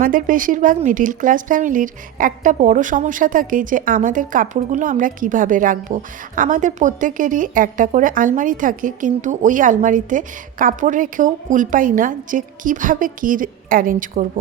আমাদের বেশিরভাগ middle class ফ্যামিলির একটা বড় সমস্যা থাকে যে আমাদের কাপড়গুলো আমরা কীভাবে রাখব। আমাদের প্রত্যেকেরই একটা করে আলমারি থাকে কিন্তু ওই আলমারিতে কাপড় রেখেও কুল পাই না যে কীভাবে কী অ্যারেঞ্জ করব।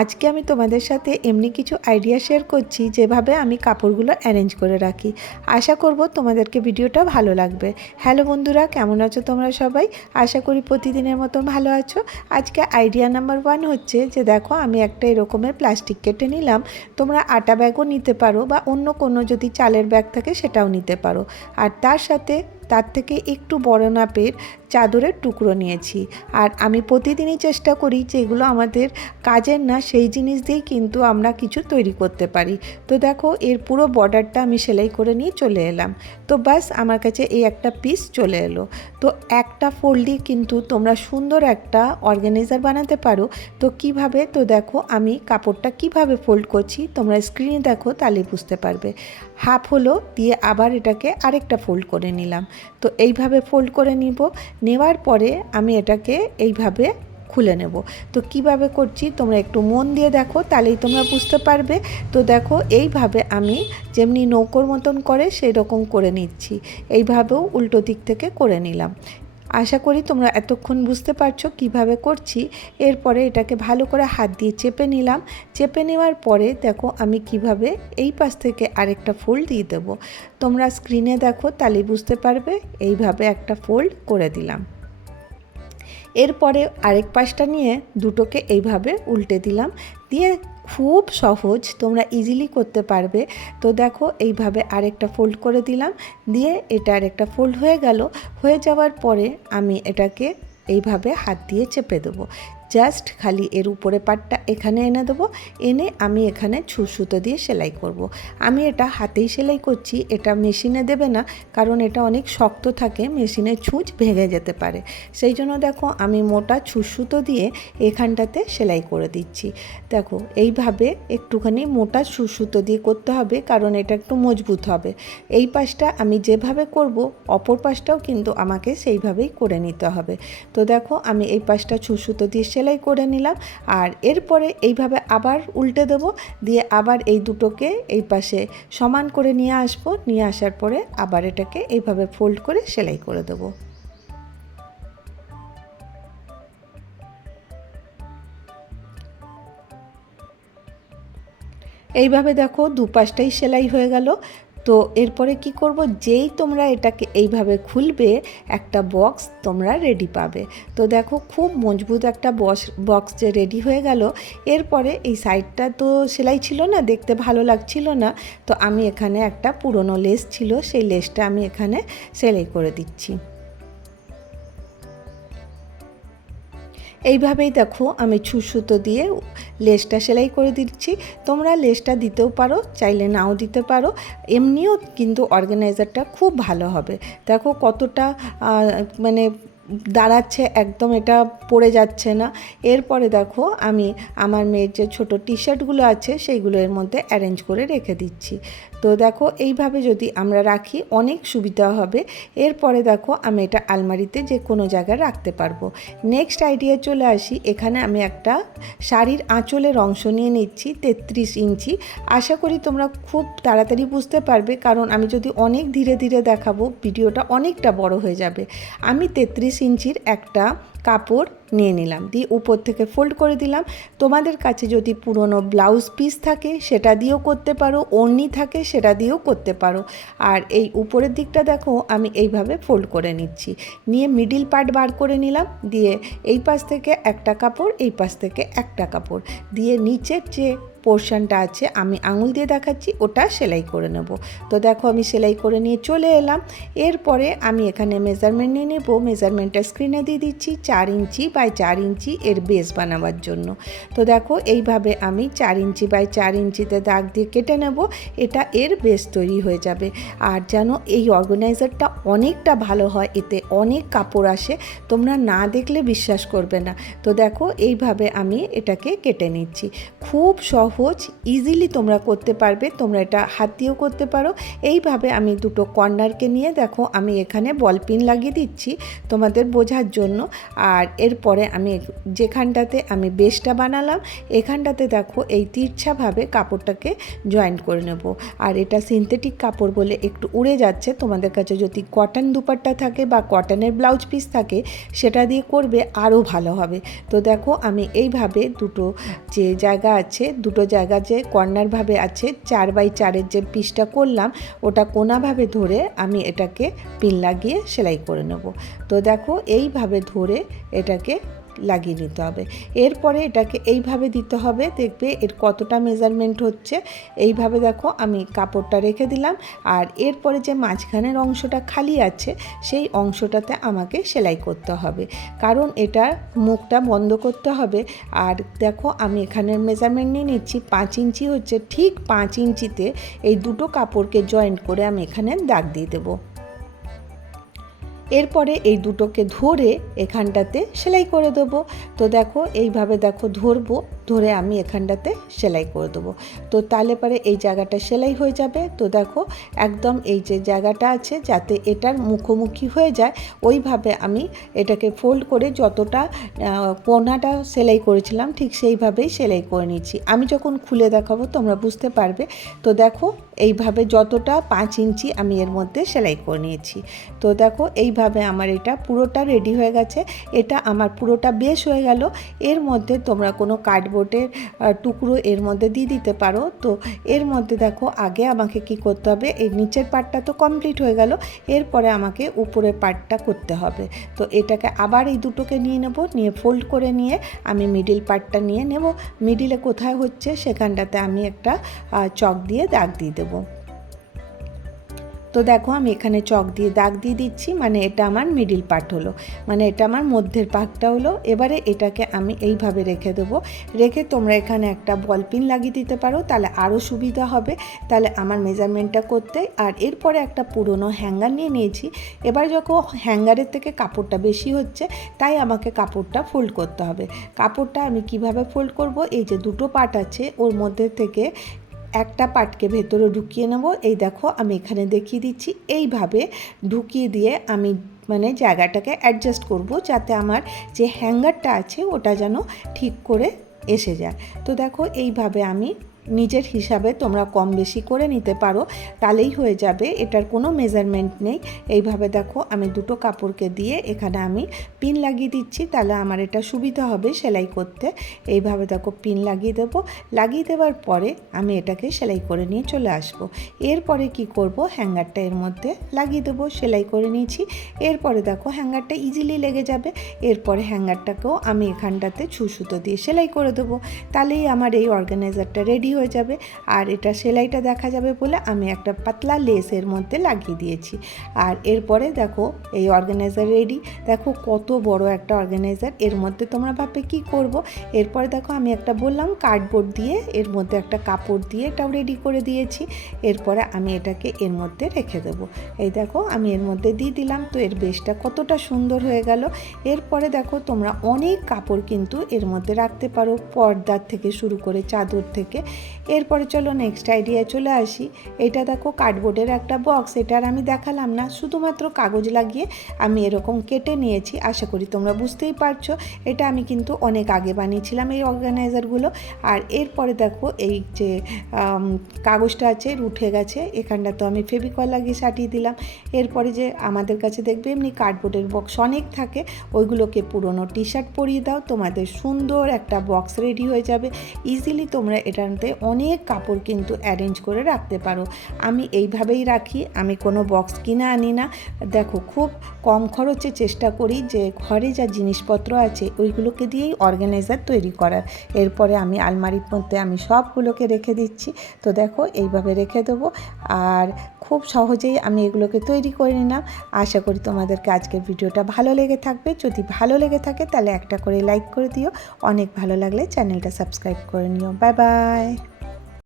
আজকে আমি তোমাদের সাথে এমনি কিছু আইডিয়া শেয়ার করছি যেভাবে আমি কাপড়গুলো অ্যারেঞ্জ করে রাখি। আশা করব তোমাদেরকে ভিডিওটা ভালো লাগবে। হ্যালো বন্ধুরা, কেমন আছো তোমরা সবাই? আশা করি প্রতিদিনের মতন ভালো আছো। আজকে আইডিয়া নাম্বার ওয়ান হচ্ছে যে দেখো আমি একটা এরকমের প্লাস্টিক কেটে নিলাম। তোমরা আটা ব্যাগও নিতে পারো বা অন্য কোনো যদি চালের ব্যাগ থাকে সেটাও নিতে পারো। আর তার সাথে তার থেকে একটু বড় নাপের চাদরের টুকরো নিয়েছি। আর আমি প্রতিদিনই চেষ্টা করি যে এগুলো আমাদের কাজের না, সেই জিনিস দিয়েই কিন্তু আমরা কিছু তৈরি করতে পারি। তো দেখো, এর পুরো বর্ডারটা আমি সেলাই করে নিয়ে চলে এলাম। তো ব্যাস, আমার কাছে এই একটা পিস চলে এলো। তো একটা ফোল্ডই কিন্তু তোমরা সুন্দর একটা অর্গানাইজার বানাতে পারো। তো কীভাবে? তো দেখো, আমি কাপড়টা কীভাবে ফোল্ড করছি তোমরা স্ক্রিনে দেখো তাহলে বুঝতে পারবে। হাফ হলো, দিয়ে আবার এটাকে আরেকটা ফোল্ড করে নিলাম। তো এইভাবে ফোল্ড করে নিব। নেওয়ার পরে আমি এটাকে এইভাবে খুলে নেব। তো কীভাবে করছি তোমরা একটু মন দিয়ে দেখো, তাহলেই তোমরা বুঝতে পারবে। তো দেখো, এইভাবে আমি যেমনি নৌকোর মতন করে সেই রকম করে নিচ্ছি। এইভাবেও উল্টো দিক থেকে করে নিলাম। আশা করি তোমরা এতক্ষণ বুঝতে পারছ কীভাবে করছি। এরপরে এটাকে ভালো করে হাত দিয়ে চেপে নিলাম। চেপে নেওয়ার পরে দেখো আমি কীভাবে এই পাশ থেকে আরেকটা ফোল্ড দিয়ে দেবো। তোমরা স্ক্রিনে দেখো, তাহলে বুঝতে পারবে। এইভাবে একটা ফোল্ড করে দিলাম। এরপরে আরেক পাশটা নিয়ে দুটোকে এইভাবে উল্টে দিলাম। দিয়ে খুব সহজ, তোমরা ইজিলি করতে পারবে। তো দেখো, এইভাবে আরেকটা ফোল্ড করে দিলাম। দিয়ে এটা আরেকটা ফোল্ড হয়ে গেল। হয়ে যাওয়ার পরে আমি এটাকে এইভাবে হাত দিয়ে চেপে দেবো। জাস্ট খালি এর উপরে পাটটা এখানে এনে দেবো। এনে আমি এখানে সুতো দিয়ে সেলাই করব। আমি এটা হাতেই সেলাই করছি, এটা মেশিনে দেবে না, কারণ এটা অনেক শক্ত থাকে, মেশিনে ছুঁচ ভেঙে যেতে পারে। সেই জন্য দেখো, আমি মোটা সুতো দিয়ে এখানটাতে সেলাই করে দিচ্ছি। দেখো, এইভাবে একটুখানি মোটা সুতো দিয়ে করতে হবে, কারণ এটা একটু মজবুত হবে। এই পাশটা আমি যেভাবে করব, অপর পাশটাও কিন্তু আমাকে সেইভাবেই করে নিতে হবে। তো দেখো, আমি এই পাশটা সুতো দিয়ে সেলাই করে নিলাম আর এরপরে এইভাবে আবার উল্টে দেব, দিয়ে আবার এই দুটোকে এই পাশে সমান করে নিয়ে আসব, নিয়ে আসার পরে আবার এটাকে এইভাবে ফোল্ড করে সেলাই করে দেবো। এইভাবে দেখো দুপাশটাই সেলাই হয়ে গেল। তো এরপরে কি করব? যেই তোমরা এটাকে এইভাবে খুলবে, একটা বক্স তোমরা রেডি পাবে। তো দেখো খুব মজবুত একটা বক্স বক্স যে রেডি হয়ে গেল। এরপরে এই সাইডটা তো সেলাই ছিল না, দেখতে ভালো লাগছিল না। তো আমি এখানে একটা পুরনো লেস ছিল, সেই লেসটা আমি এখানে সেলাই করে দিচ্ছি। এইভাবেই দেখো আমি ছুসুতো দিয়ে লেসটা সেলাই করে দিচ্ছি। তোমরা লেসটা দিতেও পারো, চাইলে নাও দিতে পারো। এমনিও কিন্তু অর্গানাইজারটা খুব ভালো হবে। দেখো কতটা মানে দাঁড়াচ্ছে, একদম এটা পড়ে যাচ্ছে না। এরপরে দেখো আমি আমার মেয়ের যে ছোটো টি শার্টগুলো আছে, সেইগুলো এর মধ্যে অ্যারেঞ্জ করে রেখে দিচ্ছি। তো দেখো এইভাবে যদি আমরা রাখি, অনেক সুবিধা হবে। এরপরে দেখো আমি এটা আলমারিতে যে কোনো জায়গায় রাখতে পারব। নেক্সট আইডিয়া চলে আসি। এখানে আমি একটা শাড়ির আঁচলের অংশ নিয়ে নিচ্ছি, তেত্রিশ ইঞ্চি। আশা করি তোমরা খুব তাড়াতাড়ি বুঝতে পারবে, কারণ আমি যদি অনেক ধীরে ধীরে দেখাবো, ভিডিওটা অনেকটা বড় হয়ে যাবে। আমি তেত্রিশ ইঞ্চির একটা কাপড় নিয়ে নিলাম। দিয়ে উপর থেকে ফোল্ড করে দিলাম। তোমাদের কাছে যদি পুরনো ব্লাউজ পিস থাকে, সেটা দিয়েও করতে পারো ওড়নি থাকে, সেটা দিয়েও করতে পারো। আর এই উপরের দিকটা দেখো, আমি এইভাবে ফোল্ড করে নিচ্ছি। নিয়ে মিডিল পার্ট বার করে নিলাম। দিয়ে এই পাশ থেকে একটা কাপড়, এই পাশ থেকে একটা কাপড়। দিয়ে নিচের যে পোর্শনটা আছে, আমি আঙুল দিয়ে দেখাচ্ছি, ওটা সেলাই করে নেব। তো দেখো, আমি সেলাই করে নিয়ে চলে এলাম। এরপরে আমি এখানে মেজারমেন্ট নিয়ে নেব। মেজারমেন্টটা স্ক্রিনে দিয়ে দিচ্ছি। চার ইঞ্চি বাই চার ইঞ্চি এর বেস বানাবার জন্য। তো দেখো, এইভাবে আমি চার ইঞ্চি বাই চার ইঞ্চিতে দাগ দিয়ে কেটে নেব, এটা এর বেস তৈরি হয়ে যাবে। আর যেন এই অর্গানাইজারটা অনেকটা ভালো হয়, এতে অনেক কাপড় আসে, তোমরা না দেখলে বিশ্বাস করবে না। তো দেখো, এইভাবে আমি এটাকে কেটে নিচ্ছি। খুব সহজ ইজিলি তোমরা করতে পারবে, তোমরা এটা হাত দিয়েও করতে পারো। এইভাবে আমি দুটো কর্নারকে নিয়ে, দেখো, আমি এখানে বল পিন লাগিয়ে দিচ্ছি তোমাদের বোঝার জন্য। আর এরপরে আমি যেখানটাতে আমি বেসটা বানালাম, এখানটাতে দেখো এই তিরছাভাবে কাপড়টাকে জয়েন্ট করে নেব। আর এটা সিনথেটিক কাপড় বলে একটু উড়ে যাচ্ছে। তোমাদের কাছে যদি কটন দুপাট্টা থাকে বা কটনের ব্লাউজ পিস থাকে, সেটা দিয়ে করবে আরও ভালো হবে। তো দেখো আমি এইভাবে দুটো যে জায়গা আছে, দুটো জায়গা যে কর্নারভাবে আছে, চার বাই চারের যে পিসটা করলাম, ওটা কোনাভাবে ধরে আমি এটাকে পিন লাগিয়ে সেলাই করে নেব। তো দেখো এইভাবে ধরে এটাকে লাগিয়ে নিতে হবে। এরপরে এটাকে এইভাবে দিতে হবে, দেখবে এর কতটা মেজারমেন্ট হচ্ছে। এইভাবে দেখো আমি কাপড়টা রেখে দিলাম আর এরপরে যে মাঝখানের অংশটা খালি আছে, সেই অংশটাতে আমাকে সেলাই করতে হবে। কারণ এটার মুখটা বন্ধ করতে হবে। আর দেখো আমি এখানের মেজারমেন্ট নিয়ে নিচ্ছি, পাঁচ ইঞ্চি হচ্ছে, ঠিক পাঁচ ইঞ্চিতে এই দুটো কাপড়কে জয়েন্ট করে আমি এখানে দাগ দিয়ে দেবো। এরপরে এই দুটোকে ধরে এখানটাতে সেলাই করে দেবো। তো দেখো এইভাবে দেখো ধরবো। ধরে আমি এখানটাতে সেলাই করে দেবো। তো তাহলে পরে এই জায়গাটা সেলাই হয়ে যাবে। তো দেখো, একদম এই যে জায়গাটা আছে, যাতে এটার মুখোমুখি হয়ে যায়, ওইভাবে আমি এটাকে ফোল্ড করে যতটা কোনাটা সেলাই করেছিলাম, ঠিক সেইভাবেই সেলাই করে নিচ্ছি। আমি যখন খুলে দেখাবো, তোমরা বুঝতে পারবে। তো দেখো, এইভাবে যতটা পাঁচ ইঞ্চি আমি এর মধ্যে সেলাই করে নিয়েছি। তো দেখো, এইভাবে আমার এটা পুরোটা রেডি হয়ে গেছে। এটা আমার পুরোটা বেশ হয়ে গেল। এর মধ্যে তোমরা কোনো কার্ডবোর্ডের টুকরো এর মধ্যে দিয়ে দিতে পারো। তো এর মধ্যে দেখো, আগে আমাকে কি করতে হবে? এই নিচের পার্টটা তো কমপ্লিট হয়ে গেল। এরপরে আমাকে উপরের পার্টটা করতে হবে। তো এটাকে আবার এই দুটোকে নিয়ে নেব, নিয়ে ফোল্ড করে নিয়ে আমি মিডিল পার্টটা নিয়ে নেব। মিডিলে কোথায় হচ্ছে সেখানটাতে আমি একটা চক দিয়ে দাগ দিয়ে দেবো। তো দেখো, আমি এখানে চক দিয়ে দাগ দিয়ে দিচ্ছি মানে এটা আমার মিডিল পার্ট হলো। মানে এটা আমার মধ্যের পার্টটা হলো। এবারে এটাকে আমি এইভাবে রেখে দেবো। রেখে তোমরা এখানে একটা বল পিন লাগিয়ে দিতে পারো, তাহলে আরও সুবিধা হবে। তাহলে আমার মেজারমেন্টটা করতে। আর এরপরে একটা পুরনো হ্যাঙ্গার নিয়ে নিয়েছি। এবার যখন হ্যাঙ্গারের থেকে কাপড়টা বেশি হচ্ছে, তাই আমাকে কাপড়টা ফোল্ড করতে হবে। কাপড়টা আমি কীভাবে ফোল্ড করব? এই যে দুটো পার্ট আছে, ওর মধ্যে থেকে একটা পাটকে ভেতরে ঢুকিয়ে নেব। এই দেখো, আমি এখানে দেখিয়ে দিচ্ছি। এইভাবে ঢুকিয়ে দিয়ে আমি মানে জায়গাটাকে অ্যাডজাস্ট করব যাতে আমার যে হ্যাঙ্গারটা আছে, ওটা যেন ঠিক করে এসে যায়। তো দেখো, এইভাবে আমি নিজের হিসাবে তোমরা কম বেশি করে নিতে পারো, তাহলেই হয়ে যাবে। এটার কোনো মেজারমেন্ট নেই। এইভাবে দেখো, আমি দুটো কাপড়কে দিয়ে এখানে আমি পিন লাগিয়ে দিচ্ছি, তাহলে আমার এটা সুবিধা হবে সেলাই করতে। এইভাবে দেখো পিন লাগিয়ে দেবো। লাগিয়ে দেওয়ার পরে আমি এটাকে সেলাই করে নিয়ে চলে আসব। এরপরে কি করব? হ্যাঙ্গারটা এর মধ্যে লাগিয়ে দেবো, সেলাই করে নিয়েছি। এরপরে দেখো, হ্যাঙ্গারটা ইজিলি লেগে যাবে। এরপরে হ্যাঙ্গারটাকেও আমি এখানটাতে ছুসুতো দিয়ে সেলাই করে দেবো। তাহলেই আমার এই অর্গানাইজারটা রেডি হয়ে যাবে। আর এটা সেলাইটা দেখা যাবে বলে আমি একটা পাতলা লেসের মধ্যে লাগিয়ে দিয়েছি। আর এরপরে দেখো, এই অর্গানাইজার রেডি দেখো কত বড় একটা অর্গানাইজার এর মধ্যে তোমরা ভাববে কি করব? এরপরে দেখো আমি একটা বললাম কার্ডবোর্ড দিয়ে, এর মধ্যে একটা কাপড় দিয়ে এটাও রেডি করে দিয়েছি। এরপরে আমি এটাকে এর মধ্যে রেখে দেবো। এই দেখো আমি এর মধ্যে দিয়ে দিলাম, তো এর বেশটা কতটা সুন্দর হয়ে গেল। এরপরে দেখো তোমরা অনেক কাপড় কিন্তু এর মধ্যে রাখতে পারো, পর্দার থেকে শুরু করে চাদর থেকে। এরপরে চলো নেক্সট আইডিয়ায় চলে আসি। এটা দেখো কার্ডবোর্ডের একটা বক্স এটার আমি দেখালাম না। শুধুমাত্র কাগজ লাগিয়ে আমি এরকম কেটে নিয়েছি, আশা করি তোমরা বুঝতেই পারছ। এটা আমি কিন্তু অনেক আগে বানিয়েছিলাম এই অর্গানাইজারগুলো আর এরপরে দেখো এই যে কাগজটা আছে, উঠে গেছে। এখানটা তো আমি ফেবিকল লাগিয়ে সাটিয়ে দিলাম। এরপরে যে আমাদের কাছে দেখবে এমনি কার্ডবোর্ডের বক্স অনেক থাকে, ওইগুলোকে পুরনো টি শার্ট পরিয়ে দাও। তোমাদের সুন্দর একটা বক্স রেডি হয়ে যাবে। ইজিলি তোমরা এটাতে অনেক কাপড় কিন্তু অ্যারেঞ্জ করে রাখতে পারো। আমি এইভাবেই রাখি, আমি কোনো বক্স কিনে আনি না। দেখো, খুব কম খরচে চেষ্টা করি যে ঘরে যা জিনিসপত্র আছে, ওইগুলোকে দিয়েই অর্গানাইজার তৈরি করার। এরপরে আমি আলমারির মধ্যে আমি সবগুলোকে রেখে দিচ্ছি। তো দেখো, এইভাবে রেখে দেবো। আর খুব সহজেই আমি এগুলোকে তৈরি করে নিলাম। আশা করি তোমাদেরকে আজকের ভিডিওটা ভালো লেগে থাকবে। যদি ভালো লেগে থাকে, তাহলে একটা করে লাইক করে দিও। অনেক ভালো লাগলে চ্যানেলটা সাবস্ক্রাইব করে নিও। Bye bye